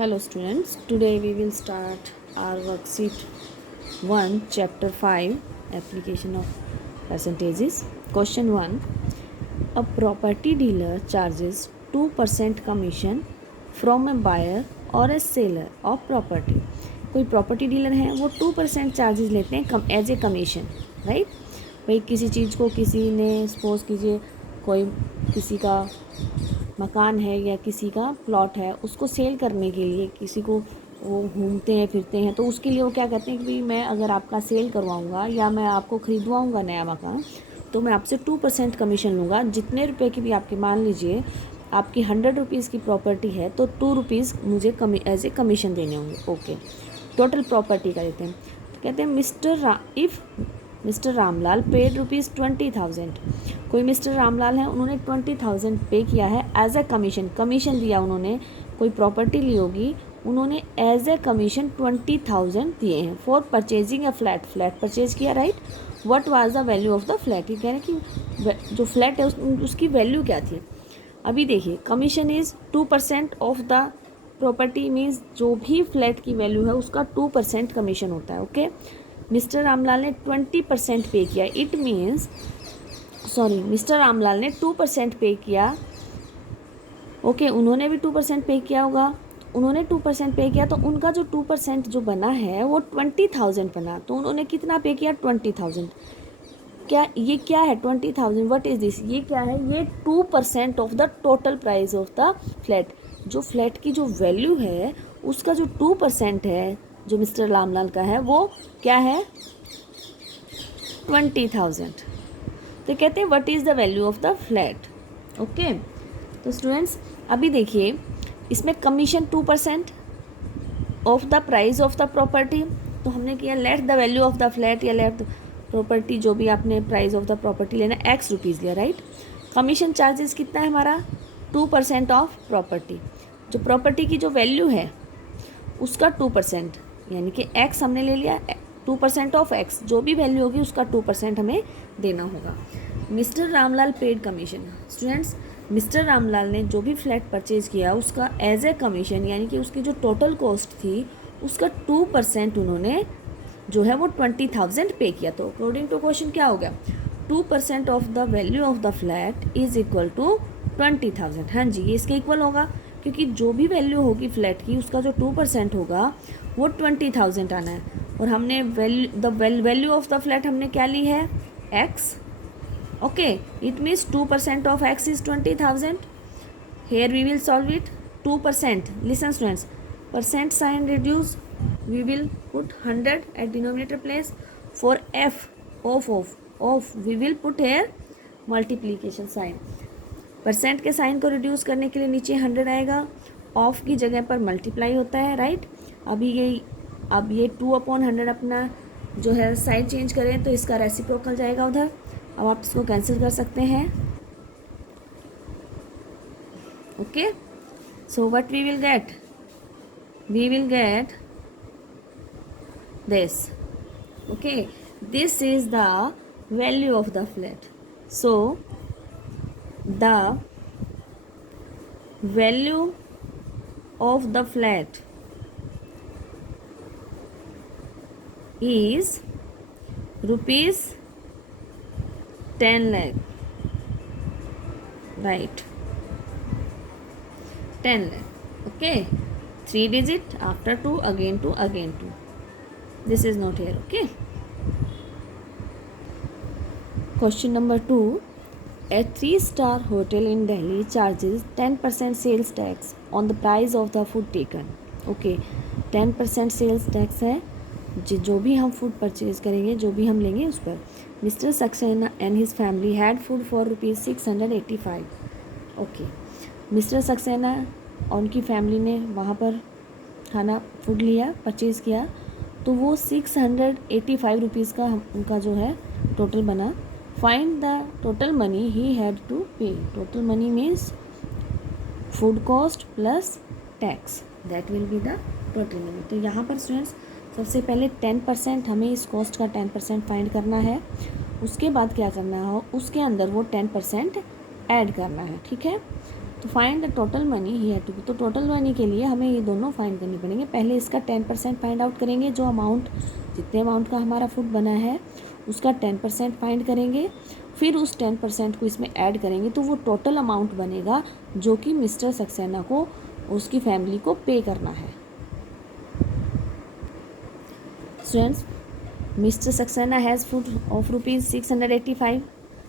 Hello students, today we will start our worksheet 1 chapter 5 application of percentages. Question 1. A property dealer charges 2% commission from a buyer or a seller of property. कोई property dealer है वो 2% charges लेते हैं as a commission, right. भाई किसी चीज़ को किसी ने सपोज कीजिए कोई किसी का मकान है या किसी का प्लॉट है, उसको सेल करने के लिए किसी को वो घूमते हैं फिरते हैं, तो उसके लिए वो क्या कहते हैं कि भाई मैं अगर आपका सेल करवाऊँगा या मैं आपको ख़रीदवाऊँगा नया मकान, तो मैं आपसे 2% कमीशन लूँगा. जितने रुपए की भी आपके, मान लीजिए आपकी 100 रुपीज़ की प्रॉपर्टी है तो 2 रुपीज़ मुझे एज ए कमीशन देने होंगे. ओके, टोटल प्रॉपर्टी का देते हैं. तो कहते हैं मिस्टर रामलाल पेड ₹20,000. कोई मिस्टर रामलाल है, उन्होंने 20,000 पे किया है एज ए कमीशन दिया. उन्होंने कोई प्रॉपर्टी ली होगी, उन्होंने एज ए कमीशन 20,000 दिए हैं for purchasing a flat purchase किया, right. What was the value of the flat. ये कह रहे हैं कि जो फ्लैट है उसकी वैल्यू क्या थी. अभी देखिए, commission is 2% of the property, means जो भी फ्लैट की वैल्यू है उसका 2% कमीशन होता है. ओके, मिस्टर रामलाल ने 20% पे किया. इट मीन्स मिस्टर रामलाल ने 2% पे किया. ओके, उन्होंने भी 2% पे किया होगा. उन्होंने 2% पे किया तो उनका जो 2% जो बना है वो 20,000 बना. तो उन्होंने कितना पे किया, 20,000. ये क्या है 20,000, व्हाट इज़ दिस. ये क्या है, ये 2% of the total price of the flat. जो फ्लैट की जो वैल्यू है उसका जो 2% है जो मिस्टर रामलाल का है वो क्या है, 20,000. तो कहते हैं what is the value of the flat. Okay, तो स्टूडेंट्स अभी देखिए, इसमें commission 2% of the price of the property. तो हमने किया let the value of the flat या लेट प्रॉपर्टी, जो भी आपने प्राइस ऑफ द प्रॉपर्टी लेना, X रुपीज़ लिया, राइट. कमीशन चार्जेस कितना है हमारा, 2% ऑफ प्रॉपर्टी. जो प्रॉपर्टी की जो वैल्यू है उसका 2%, यानी कि X हमने ले लिया, 2% ऑफ X, जो भी वैल्यू होगी उसका 2% हमें देना होगा. Mister Ramlal paid commission. Students, mister Ramlal ने जो भी फ्लैट परचेज किया उसका एज ए कमीशन, यानी कि उसकी जो टोटल कॉस्ट थी उसका 2% उन्होंने जो है वो 20,000 पे किया. तो अकॉर्डिंग टू क्वेश्चन क्या हो गया, 2% of the value of the flat is equal to 20,000. हाँ जी, ये इसके इक्वल होगा, क्योंकि जो भी वैल्यू होगी फ्लैट की उसका जो 2% होगा वो 20,000 आना है. और हमने वैल्यू ऑफ द फ्लैट हमने क्या ली है, X. Okay, it means 2% of X is 20,000. Here we will solve it. 2%, listen students, percent sign reduce, we will put 100 at denominator place. For f of we will put here multiplication sign. Percent के sign को reduce करने के लिए नीचे 100 आएगा, of की जगह पर मल्टीप्लाई होता है, राइट. अब ये 2/100 अपना जो है साइड चेंज करें तो इसका रेसिप्रोकल जाएगा उधर. अब आप इसको कैंसिल कर सकते हैं. Okay, so what we will get this. Okay, this is the value of the flat. So the value of the flat is rupees 10 lakh, right, 10 lakh. Okay, 3 digit, after 2 again 2 again 2. This is not here. Okay, question number 2. A 3-star hotel in Delhi charges 10% sales tax on the price of the food taken. Okay, 10% sales tax है जो भी हम food purchase करेंगे, जो भी हम लेंगे उस पर. Mister Saxena and his family had food for ₹685. Okay, mister Saxena और उनकी फैमिली ने वहाँ पर खाना फूड लिया, परचेज़ किया, तो वो 685 रुपीज़ का उनका जो है टोटल बना. Find the total money he had to pay. Total money means food cost plus tax, that will be the total money. तो यहाँ पर स्टूडेंट्स सबसे पहले 10% हमें इस कॉस्ट का 10% फाइंड करना है. उसके बाद क्या करना हो, उसके अंदर वो 10% ऐड करना है, ठीक है. तो find the total money he had to pay, तो टोटल मनी के लिए हमें ये दोनों फाइंड करनी पड़ेंगे। पहले इसका 10% फाइंड आउट करेंगे, जो अमाउंट जितने अमाउंट का हमारा फूड बना है उसका 10% फाइंड करेंगे, फिर उस 10% को इसमें ऐड करेंगे, तो वो टोटल अमाउंट बनेगा जो कि मिस्टर सक्सेना को उसकी फैमिली को पे करना है। Students, Mr. Saxena has food of rupees 685.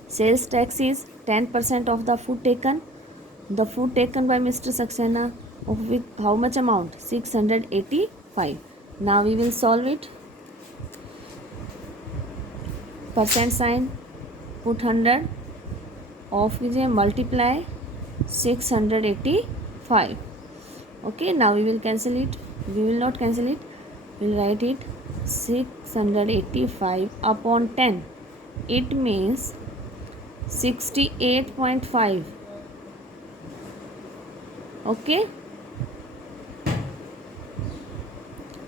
Sales tax is 10% of the food taken. The food taken by Mr. Saxena of with how much amount? 685. Now we will solve it. Percent sign, put 100, of कीजिए, multiply 685. Okay, now we will cancel it. We will not cancel it. We will write it 685 upon 10. It means 68.5. Okay.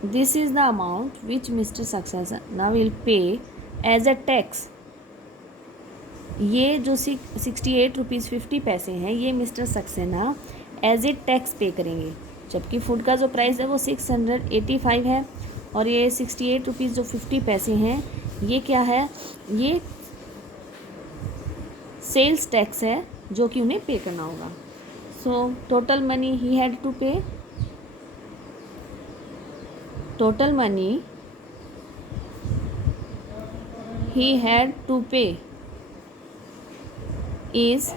This is the amount which Mr. Saxena will pay as a tax. ये जो 68 rupees 50 पैसे हैं ये mister Saxena as a tax pay करेंगे, जबकि food का जो price है वो 685 है और ये 68 रुपीज़ जो 50 पैसे हैं ये क्या है, ये सेल्स टैक्स है जो कि उन्हें पे करना होगा। So total money he had to pay, total money he had to pay is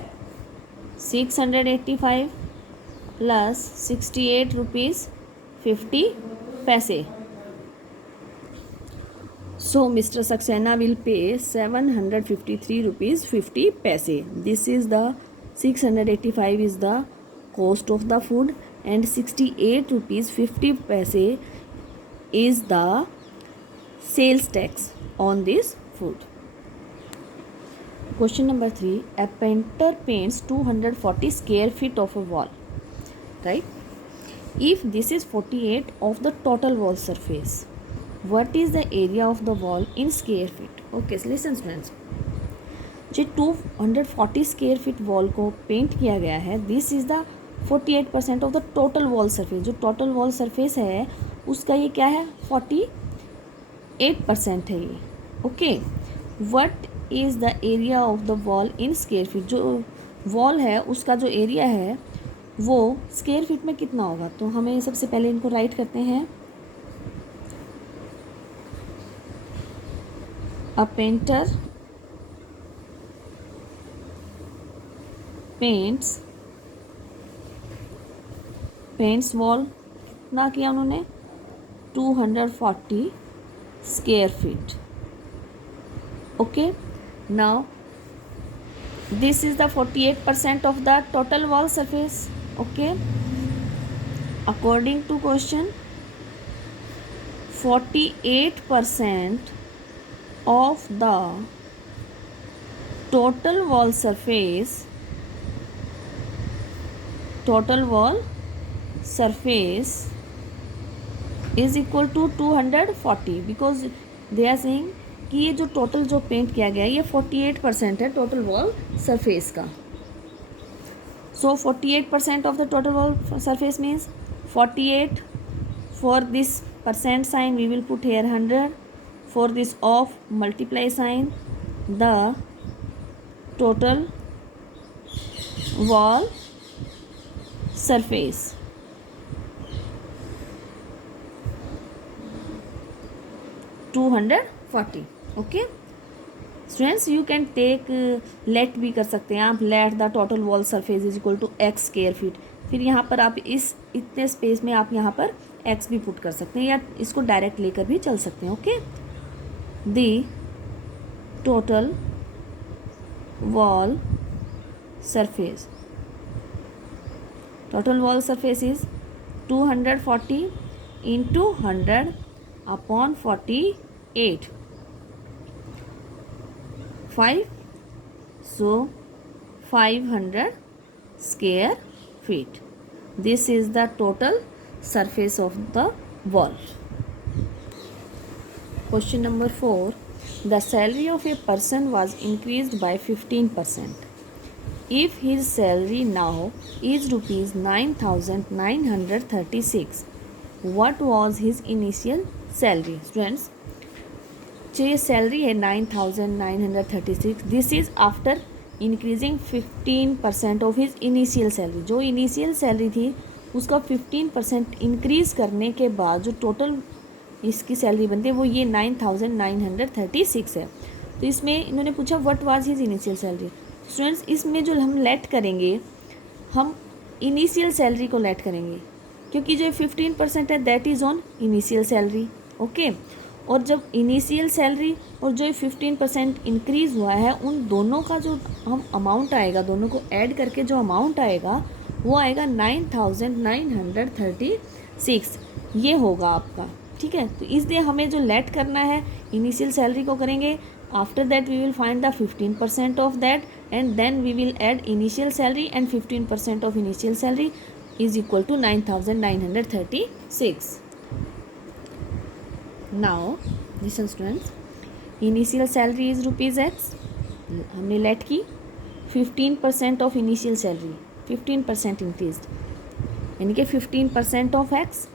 685 plus 68 rupees 50 paise. So Mr. Saxena will pay 753 rupees 50 paise. This is the 685 is the cost of the food and 68 rupees 50 paise is the sales tax on this food. Question number 3. A painter paints 240 square feet of a wall, right? If this is 48 of the total wall surface, what is the area of the wall in square feet? Okay, so listen friends. जो 240 square feet wall को paint किया गया है, this is the 48% of the total wall surface. जो total wall surface है उसका ये क्या है, 48% है ये। Okay, what is the area of the wall in square feet. जो वॉल है उसका जो एरिया है वो स्क्वायर फीट में कितना होगा, तो हमें सबसे पहले इनको राइट करते हैं। अ पेंटर पेंट्स वॉल कितना किया उन्होंने, 240 square feet. Okay, now this is the 48% of the total wall surface. Okay, according to question, 48% of the total wall surface is equal to 240, because they are saying कि ये जो total जो paint किया गया है ये 48% है टोटल वॉल सरफेस का। So 48% of the total wall surface means 48, for this percent sign we will put here 100, for this of multiply sign the total wall surface. $240. Okay students, you can take let भी कर सकते हैं आप, let the total wall surface is equal to x square feet. फिर यहाँ पर आप इस इतने स्पेस में आप यहाँ पर x भी पुट कर सकते हैं या इसको डायरेक्ट लेकर भी चल सकते हैं। Okay, the total wall surface is 240 into 100 upon 48, 5, so 500 square feet. This is the total surface of the wall. Question number 4. The salary of a person was increased by 15%. If his salary now is rupees 9,936, what was his initial salary? Students, जो ये salary है 9,936, this is after increasing 15% of his initial salary. जो initial salary थी उसका 15% increase करने के बाद जो टोटल इसकी सैलरी बनती है वो ये 9,936 है. तो इसमें इन्होंने पूछा what was his initial salary. Students, इसमें जो हम लेट करेंगे, हम इनिशियल सैलरी को लेट करेंगे क्योंकि जो 15% है that is on initial salary. Okay, और जब इनिशियल सैलरी और जो 15% इंक्रीज़ हुआ है उन दोनों का जो हम अमाउंट आएगा, दोनों को ऐड करके जो अमाउंट आएगा वो आएगा 9,936. ये होगा आपका. ठीक है, तो इसलिए हमें जो लेट करना है इनिशियल सैलरी को करेंगे. After that we will find the 15% of that and then we will add initial salary and 15% of initial salary is equal to 9,936. Now listen students, initial salary is rupees x. हमने let की 15% of initial salary, 15% increase, यानी कि 15% of x,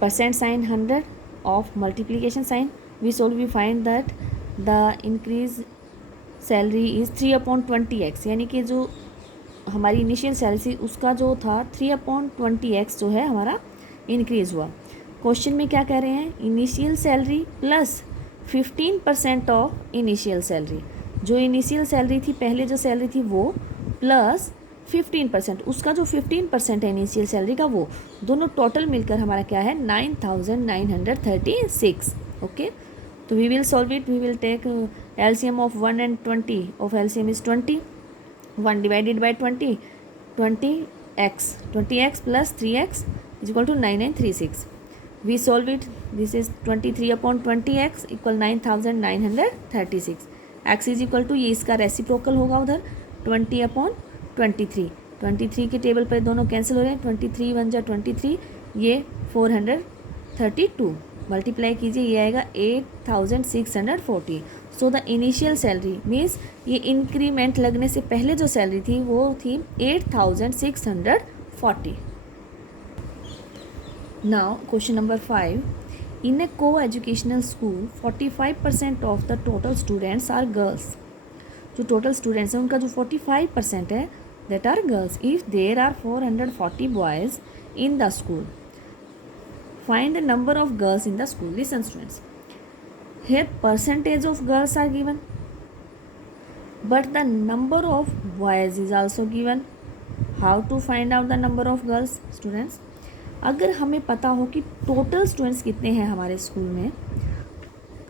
percent sign 100 of multiplication sign. We solve, we find that the increase salary is 3/20x, यानी कि जो हमारी initial salary थी उसका जो था 3/20x जो है हमारा इंक्रीज़ हुआ. क्वेश्चन में क्या कह रहे हैं, initial salary plus 15% of initial salary. जो इनिशियल सैलरी थी, पहले जो सैलरी थी वो, प्लस 15%, उसका जो 15% है इनिशियल सैलरी का, वो दोनों टोटल मिलकर हमारा क्या है 9,936. ओके, तो we will solve it. We will take LCM of 1 and 20. Of LCM is 20. 1 divided by 20, 20x plus 3x is equal to 9,936. We solve it. This is 23/20x equal 9,936. x is equal to, ये इसका reciprocal होगा उधर 20/23. 23 के table पर दोनों cancel हो रहे हैं. 23 1 जा 23, ये 432. मल्टीप्लाई कीजिए, ये आएगा 8,640. So the initial salary means ये इंक्रीमेंट लगने से पहले जो सैलरी थी वो थी 8,640. Now, question number 5. In a co-educational school, 45% of the total students are girls. जो total students हैं उनका जो 45% है that are girls. If there are 440 boys in the school, find the number of girls in the school. Listen students, here percentage of girls are given, but the number of boys is also given. How to find out the number of girls, students? अगर हमें पता हो कि total students कितने हैं हमारे school में,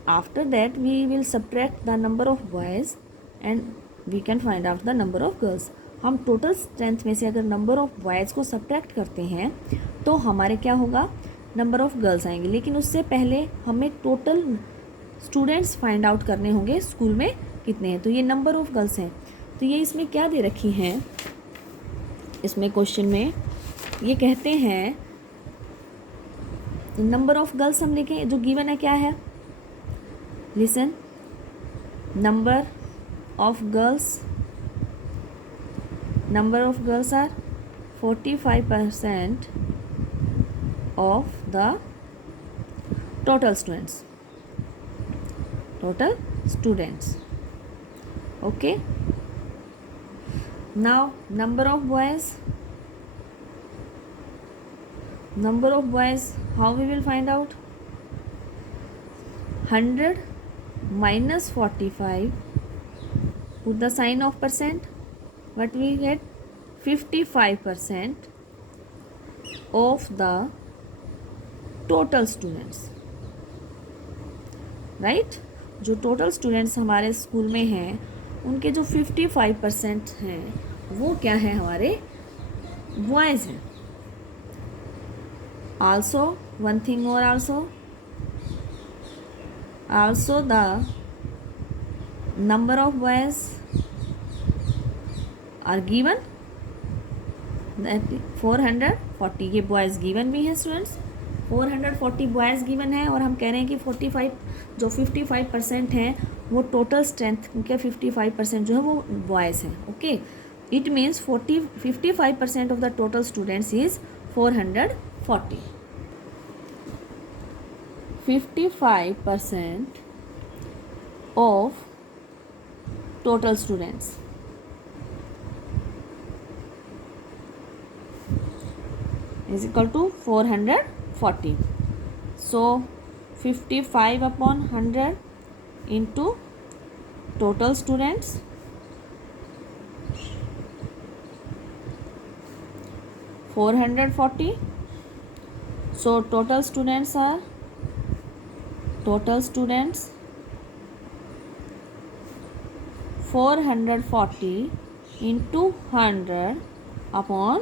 after that we will subtract the number of boys and we can find out the number of girls. हम टोटल स्ट्रेंथ में से अगर नंबर ऑफ बॉयज़ को सब्ट्रैक्ट करते हैं तो हमारे क्या होगा, नंबर ऑफ गर्ल्स आएंगे. लेकिन उससे पहले हमें टोटल स्टूडेंट्स फाइंड आउट करने होंगे स्कूल में कितने हैं. तो ये नंबर ऑफ गर्ल्स हैं. तो ये इसमें क्या दे रखी हैं, इसमें क्वेश्चन में ये कहते हैं नंबर ऑफ गर्ल्स हम लिखें, जो गिवन है क्या है, listen, number of girls are 45% of the total students. Okay, now number of boys, how we will find out, 100 minus 45, put the sign of percent, what we get, 55% of the total students, right? जो total students हमारे school में हैं उनके जो 55% हैं वो क्या है, हमारे बॉयज़ हैं. Also, one thing more also the number of boys are given, that 440. ये बॉयज़ गिवन भी हैं स्टूडेंट्स, 440 बॉयज़ गिवन है और हम कह रहे हैं कि 45 जो 55% हैं वो टोटल स्ट्रेंथ के 55% जो है वो बॉयज़ हैं. Okay, it means 55% of the total students is 440. 55% of total students is equal to 440. So 55 upon 100 into total students, 440. So total students 440 into 100 upon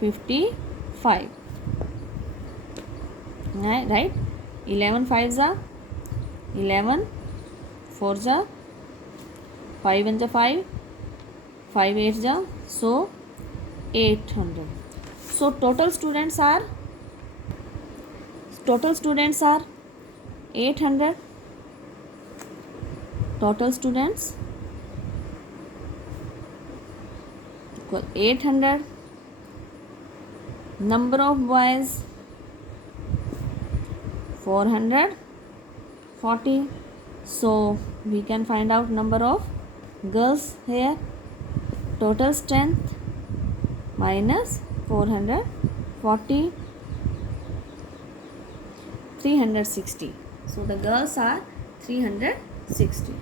55. Right? 11 5s are 11, 4s are 5 1s are 5, 5 8s are, so 800. So total students are 800. Total students equal 800. Number of boys 440. So we can find out number of girls here. Total strength minus 440, 360. So the girls are 360.